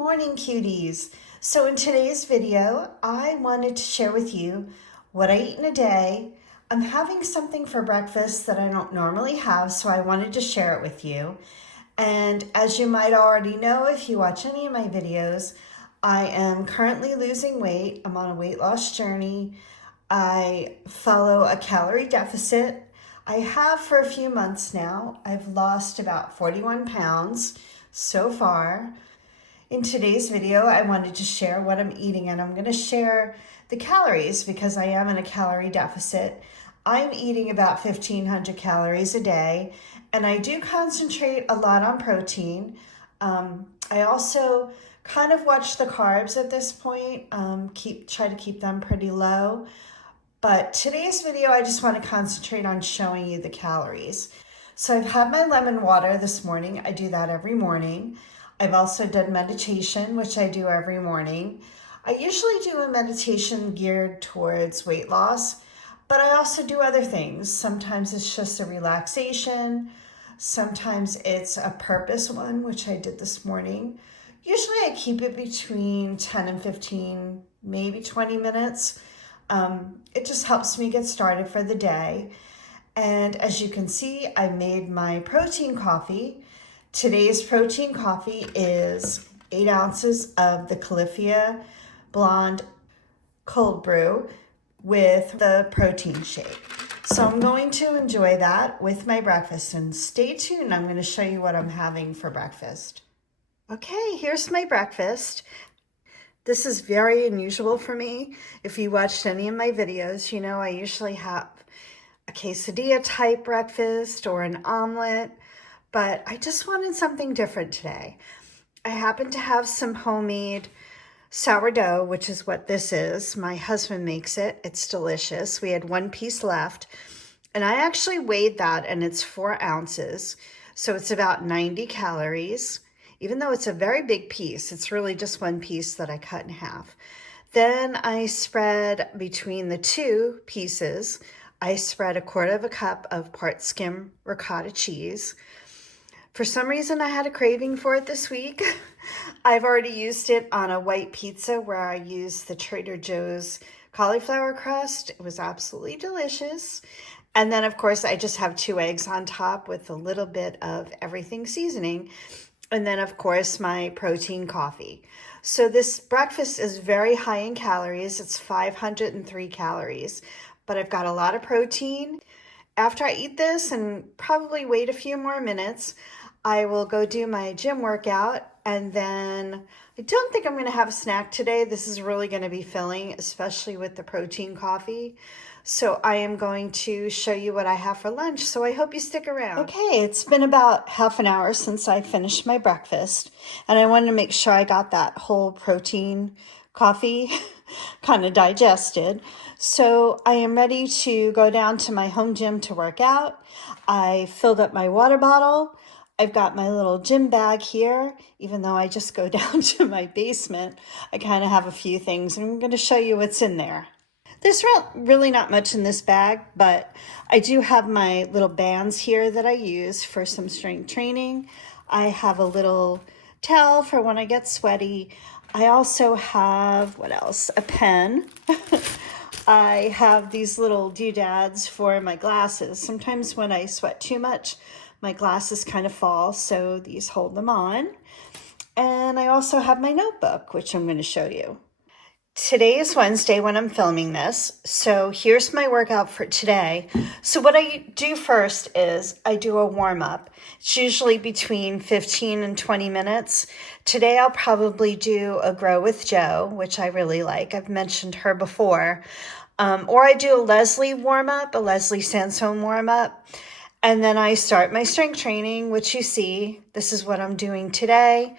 morning, cuties. So in today's video, I wanted to share with you what I eat in a day. I'm having something for breakfast that I don't normally have, so I wanted to share it with you. And as you might already know, if you watch any of my videos, I am currently losing weight. I'm on a weight loss journey. I follow a calorie deficit. I have for a few months now. I've lost about 41 pounds so far. In today's video, I wanted to share what I'm eating, and I'm going to share the calories because I am in a calorie deficit. I'm eating about 1,500 calories a day, and I do concentrate a lot on protein. I also kind of watch the carbs at this point, try to keep them pretty low. But today's video, I just want to concentrate on showing you the calories. So I've had my lemon water this morning. I do that every morning. I've also done meditation, which I do every morning. I usually do a meditation geared towards weight loss, but I also do other things. Sometimes it's just a relaxation. Sometimes it's a purpose one, which I did this morning. Usually I keep it between 10 and 15, maybe 20 minutes. It just helps me get started for the day. And as you can see, I made my protein coffee. Today's protein coffee is 8 ounces of the Calorie Blonde cold brew with the protein shake. So I'm going to enjoy that with my breakfast, and stay tuned. I'm going to show you what I'm having for breakfast. Okay, here's my breakfast. This is very unusual for me. If you watched any of my videos, you know I usually have a quesadilla type breakfast or an omelet, but I just wanted something different today. I happen to have some homemade sourdough, which is what this is. My husband makes it. It's delicious. We had one piece left, and I actually weighed that, and it's 4 ounces. So it's about 90 calories. Even though it's a very big piece, it's really just one piece that I cut in half. Then I spread between the two pieces, I spread 1/4 cup of part skim ricotta cheese. For some reason, I had a craving for it this week. I've already used it on a white pizza where I used the Trader Joe's cauliflower crust. It was absolutely delicious. And then, of course, I just have 2 eggs on top with a little bit of everything seasoning. And then, of course, my protein coffee. So this breakfast is very high in calories. It's 503 calories, but I've got a lot of protein. After I eat this and probably wait a few more minutes, I will go do my gym workout, and then I don't think I'm going to have a snack today. This is really going to be filling, especially with the protein coffee. So I am going to show you what I have for lunch, so I hope you stick around. Okay, it's been about half an hour since I finished my breakfast, and I wanted to make sure I got that whole protein coffee kind of digested. So I am ready to go down to my home gym to work out. I filled up my water bottle. I've got my little gym bag here. Even though I just go down to my basement, I kind of have a few things, and I'm going to show you what's in there. There's really not much in this bag, but I do have my little bands here that I use for some strength training. I have a little towel for when I get sweaty. I also have, what else? A pen. I have these little doodads for my glasses. Sometimes when I sweat too much, my glasses kind of fall, so these hold them on. And I also have my notebook, which I'm going to show you. Today is Wednesday when I'm filming this, so here's my workout for today. So what I do first is I do a warm-up. It's usually between 15 and 20 minutes. Today I'll probably do a Grow with Joe, which I really like. I've mentioned her before. Or I do a Leslie warm-up, a Leslie Sansone warm-up. And then I start my strength training, which you see. This is what I'm doing today.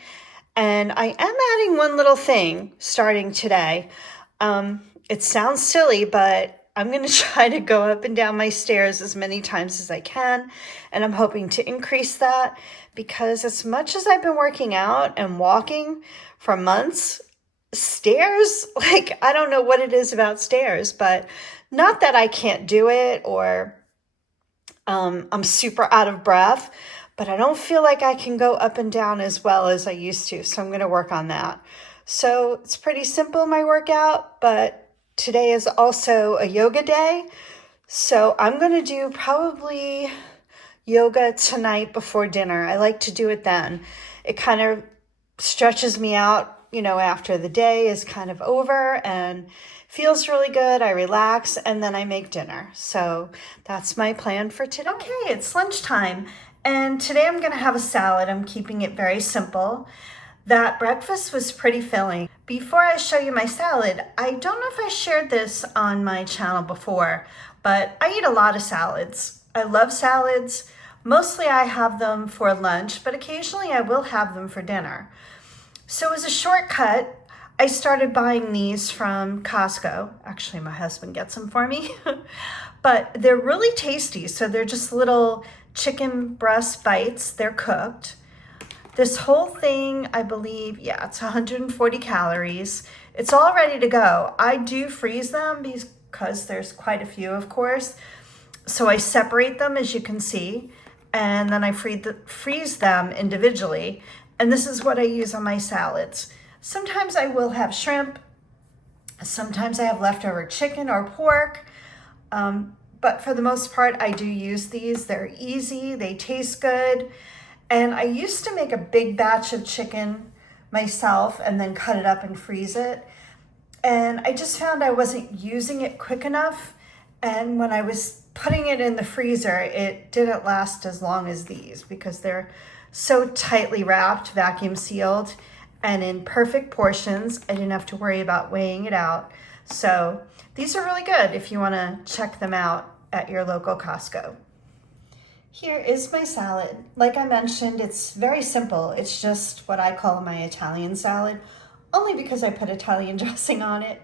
And I am adding one little thing starting today. It sounds silly, but I'm going to try to go up and down my stairs as many times as I can. And I'm hoping to increase that because as much as I've been working out and walking for months, stairs, like, I don't know what it is about stairs, but not that I can't do it or I'm super out of breath, but I don't feel like I can go up and down as well as I used to. So I'm going to work on that. So it's pretty simple, my workout, but today is also a yoga day. So I'm going to do probably yoga tonight before dinner. I like to do it then. It kind of stretches me out, after the day is kind of over and feels really good. I relax and then I make dinner. So that's my plan for today. Okay, it's lunchtime and today I'm going to have a salad. I'm keeping it very simple. That breakfast was pretty filling. Before I show you my salad, I don't know if I shared this on my channel before, but I eat a lot of salads. I love salads. Mostly I have them for lunch, but occasionally I will have them for dinner. So as a shortcut, I started buying these from Costco. Actually, my husband gets them for me, but they're really tasty. So they're just little chicken breast bites. They're cooked. This whole thing, I believe, it's 140 calories. It's all ready to go. I do freeze them because there's quite a few, of course. So I separate them, as you can see, and then I freeze them individually. And this is what I use on my salads. Sometimes I will have shrimp. Sometimes I have leftover chicken or pork. But for the most part, I do use these. They're easy, they taste good. And I used to make a big batch of chicken myself and then cut it up and freeze it. And I just found I wasn't using it quick enough. And when I was putting it in the freezer, it didn't last as long as these because they're so tightly wrapped, vacuum sealed, and in perfect portions. I didn't have to worry about weighing it out. So these are really good if you want to check them out at your local Costco. Here is my salad. Like I mentioned, it's very simple. It's just what I call my Italian salad, only because I put Italian dressing on it.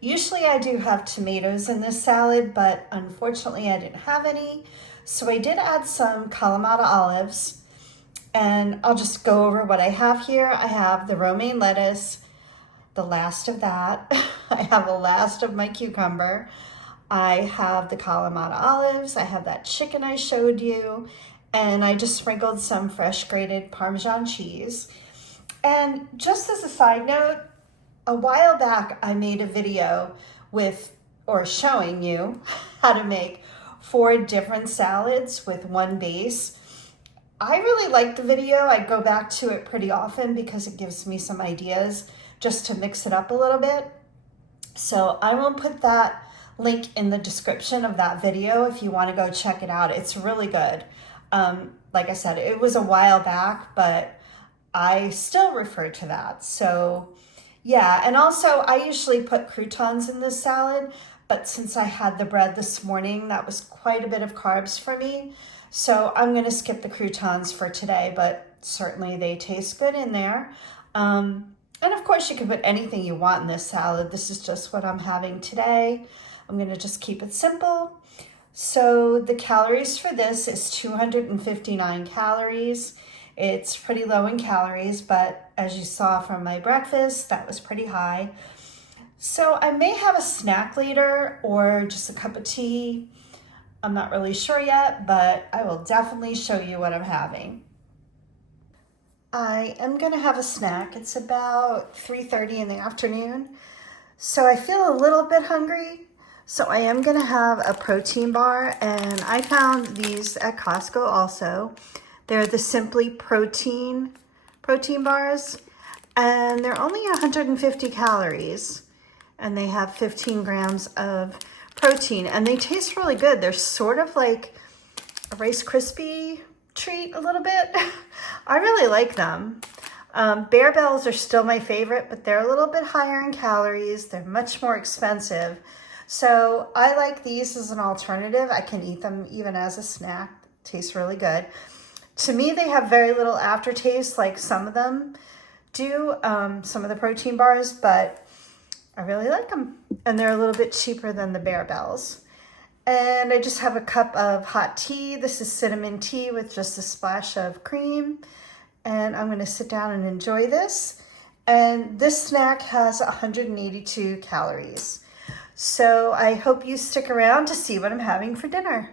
Usually I do have tomatoes in this salad, but unfortunately I didn't have any. So I did add some Kalamata olives, and I'll just go over what I have here. I have the romaine lettuce, the last of that. I have the last of my cucumber. I have the Kalamata olives. I have that chicken I showed you. And I just sprinkled some fresh grated Parmesan cheese. And just as a side note, a while back I made a video showing you how to make 4 different salads with one base. I really like the video. I go back to it pretty often because it gives me some ideas just to mix it up a little bit. So I will put that link in the description of that video if you want to go check it out. It's really good. Like I said, it was a while back, but I still refer to that. So yeah, and also I usually put croutons in this salad, but since I had the bread this morning, that was quite a bit of carbs for me. So I'm going to skip the croutons for today, but certainly they taste good in there. And of course you can put anything you want in this salad. This is just what I'm having today. I'm going to just keep it simple. So the calories for this is 259 calories. It's pretty low in calories, but as you saw from my breakfast, that was pretty high. So I may have a snack later or just a cup of tea. I'm not really sure yet, but I will definitely show you what I'm having. I am going to have a snack. It's about 3:30 in the afternoon, so I feel a little bit hungry. So I am going to have a protein bar, and I found these at Costco also. They're the Simply protein bars, and they're only 150 calories, and they have 15 grams of protein, and they taste really good. They're sort of like a Rice Krispie treat a little bit. I really like them. Bear Bells are still my favorite, but they're a little bit higher in calories. They're much more expensive. So I like these as an alternative. I can eat them even as a snack. Tastes really good. To me, they have very little aftertaste like some of them do, some of the protein bars, but I really like them. And they're a little bit cheaper than the Bear Bells. And I just have a cup of hot tea. This is cinnamon tea with just a splash of cream. And I'm going to sit down and enjoy this. And this snack has 182 calories. So I hope you stick around to see what I'm having for dinner.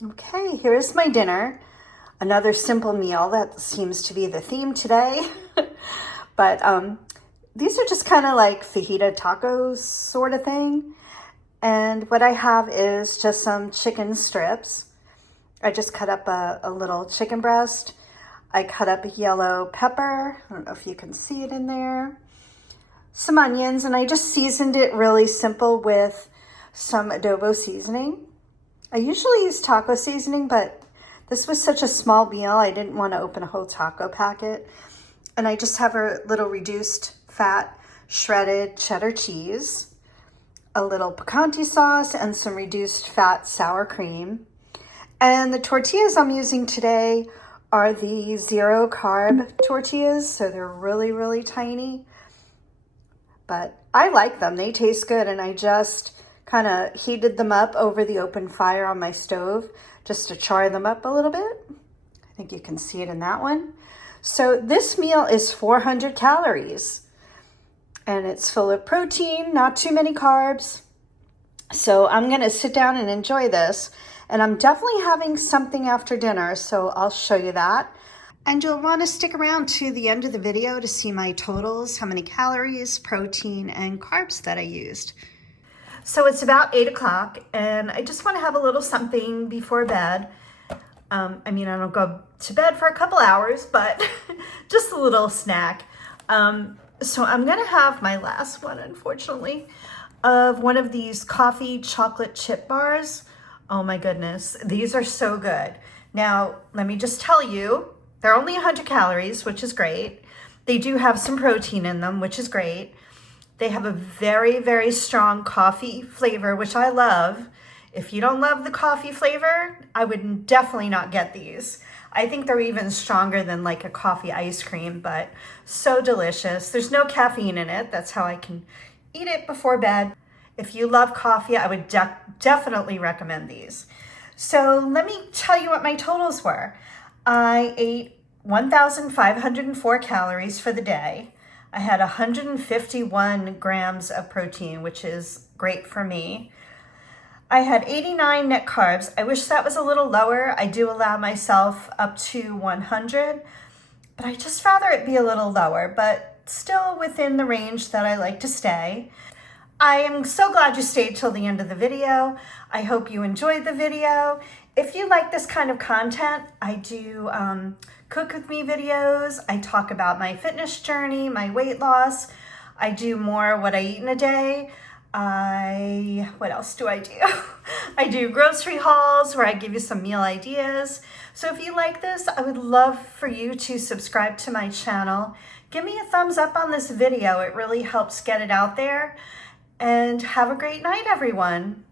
Okay, here's my dinner. Another simple meal. That seems to be the theme today. But these are just kind of like fajita tacos sort of thing. And what I have is just some chicken strips. I just cut up a little chicken breast. I cut up a yellow pepper. I don't know if you can see it in there. Some onions, and I just seasoned it really simple with some adobo seasoning. I usually use taco seasoning, but this was such a small meal, I didn't want to open a whole taco packet. And I just have a little reduced fat shredded cheddar cheese, a little picante sauce, and some reduced fat sour cream. And the tortillas I'm using today are the 0 carb tortillas, so they're really, really tiny. But I like them, they taste good, and I just kind of heated them up over the open fire on my stove just to char them up a little bit. I think you can see it in that one. So this meal is 400 calories, and it's full of protein, not too many carbs. So I'm gonna sit down and enjoy this, and I'm definitely having something after dinner, so I'll show you that. And you'll want to stick around to the end of the video to see my totals, how many calories, protein, and carbs that I used. So it's about 8 o'clock, and I just want to have a little something before bed. I mean, I don't go to bed for a couple hours, but just a little snack. So I'm going to have my last one, unfortunately, of one of these coffee chocolate chip bars. Oh my goodness, these are so good. Now, let me just tell you, they're only 100 calories, which is great. They do have some protein in them, which is great. They have a very, very strong coffee flavor, which I love. If you don't love the coffee flavor, I would definitely not get these. I think they're even stronger than like a coffee ice cream, but so delicious. There's no caffeine in it. That's how I can eat it before bed. If you love coffee, I would definitely recommend these. So let me tell you what my totals were. I ate 1,504 calories for the day. I had 151 grams of protein, which is great for me. I had 89 net carbs. I wish that was a little lower. I do allow myself up to 100, but I just rather it be a little lower, but still within the range that I like to stay. I am so glad you stayed till the end of the video. I hope you enjoyed the video. If you like this kind of content, I do cook with me videos. I talk about my fitness journey, my weight loss. I do more what I eat in a day. What else do I do? I do grocery hauls where I give you some meal ideas. So if you like this, I would love for you to subscribe to my channel. Give me a thumbs up on this video. It really helps get it out there. And have a great night, everyone.